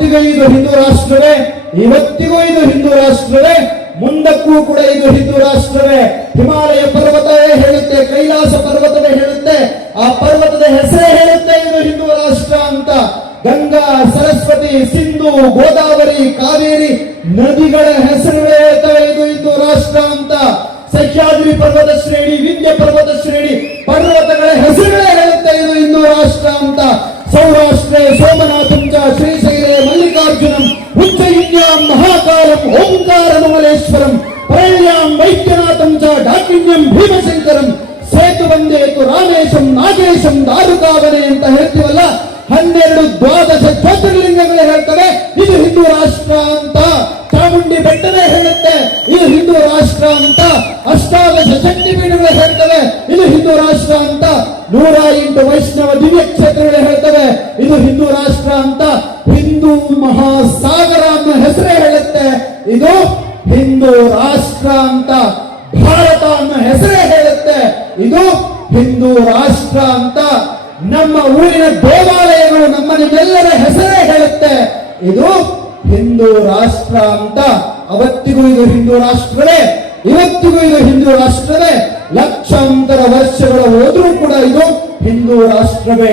ಅವತ್ತಿಗೂ ಇದು ಹಿಂದೂ ರಾಷ್ಟ್ರವೇ, ಇವತ್ತಿಗೂ ಇದು ಹಿಂದೂ ರಾಷ್ಟ್ರವೇ, ಮುಂದಕ್ಕೂ ಕೂಡ ಇದು ಹಿಂದೂ ರಾಷ್ಟ್ರವೇ. ಹಿಮಾಲಯ ಪರ್ವತವೇ ಹೇಳುತ್ತೆ, ಕೈಲಾಸ ಪರ್ವತವೇ ಹೇಳುತ್ತೆ, ಆ ಪರ್ವತದ ಹೆಸರೇ ಹೇಳುತ್ತೆ ಇದು ಹಿಂದೂ ರಾಷ್ಟ್ರ ಅಂತ. ಗಂಗಾ, ಸರಸ್ವತಿ, ಸಿಂಧು, ಗೋದಾವರಿ, ಕಾವೇರಿ ನದಿಗಳ ಹೆಸರುಗಳೇ ಹೇಳ್ತವೆ ಇದು ಹಿಂದೂ ರಾಷ್ಟ್ರ ಅಂತ. ಸಹ್ಯಾದ್ರಿ ಪರ್ವತ ಶ್ರೇಣಿ, ವಿಂಧ್ಯ ಪರ್ವತ ಶ್ರೇಣಿ ಪರ್ವತಗಳ ಹೆಸರುಗಳೇ ಹೇಳುತ್ತೆ ಇದು ಹಿಂದೂ ರಾಷ್ಟ್ರ ಅಂತ. ಸೌರಾಷ್ಟ್ರೇ ಸೋಮನಾಥಂ ಚ ಶ್ರೀಶೈಲೇ ಮಲ್ಲಿಕಾರ್ಜುನಂ ಉಜ್ಜಯಿನ್ಯಾಂ ಮಹಾಕಾಲಂ ಓಂಕಾರಮಲೇಶ್ವರಂ ಪರಳ್ಯಾಂ ವೈದ್ಯನಾಥಂ ಚ ಡಾಕಿನ್ಯಂ ಭೀಮಶಂಕರಂ ಸೇತುವಂದೇತು ರಾಮೇಶಂ ನಾಗೇಶಂ ದಾರುಕಾವನೆ ಅಂತ ಹೇಳ್ತೀವಲ್ಲ, 12 ದ್ವಾದಶ ಜ್ಯೋತಿರ್ಲಿಂಗಗಳೇ ಹೇಳ್ತವೆ ಇದು ಹಿಂದೂ ರಾಷ್ಟ್ರ ಅಂತ. ಚಾಮುಂಡಿ ಬೆಟ್ಟವೇ ಹೇಳುತ್ತೆ ಇದು ಹಿಂದೂ ರಾಷ್ಟ್ರ ಅಂತ. ಅಷ್ಟಾದಶ ಶಕ್ತಿಪೀಠಗಳೇ ಹೇಳ್ತವೆ ಇದು ಹಿಂದೂ ರಾಷ್ಟ್ರ ಅಂತ. 108 ವೈಷ್ಣವ ದಿವ್ಯ ಕ್ಷೇತ್ರಗಳೇ ಹೇಳ್ತವೆ ಇದು ಹಿಂದೂ ರಾಷ್ಟ್ರ ಅಂತ. ಹಿಂದೂ ಮಹಾಸಾಗರ ಅನ್ನೋ ಹೆಸರೇ ಹೇಳುತ್ತೆ ಇದು ಹಿಂದೂ ರಾಷ್ಟ್ರ ಅಂತ. ಭಾರತ ಅನ್ನೋ ಹೆಸರೇ ಹೇಳುತ್ತೆ ಇದು ಹಿಂದೂ ರಾಷ್ಟ್ರ ಅಂತ. ನಮ್ಮ ಊರಿನ ದೇವಾಲಯಗಳು ನಮ್ಮ ನಿಮ್ಮೆಲ್ಲರ ಹೆಸರೇ ಹೇಳುತ್ತೆ ಇದು ಹಿಂದೂ ರಾಷ್ಟ್ರ ಅಂತ. ಅವತ್ತಿಗೂ ಇದು ಹಿಂದೂ ರಾಷ್ಟ್ರವೇ, ಇವತ್ತಿಗೂ ಇದು ಹಿಂದೂ ರಾಷ್ಟ್ರವೇ. ಲಕ್ಷಾಂತರ ವರ್ಷಗಳ ಹೋದ್ರೂ ಕೂಡ ಇದು ಹಿಂದೂ ರಾಷ್ಟ್ರವೇ.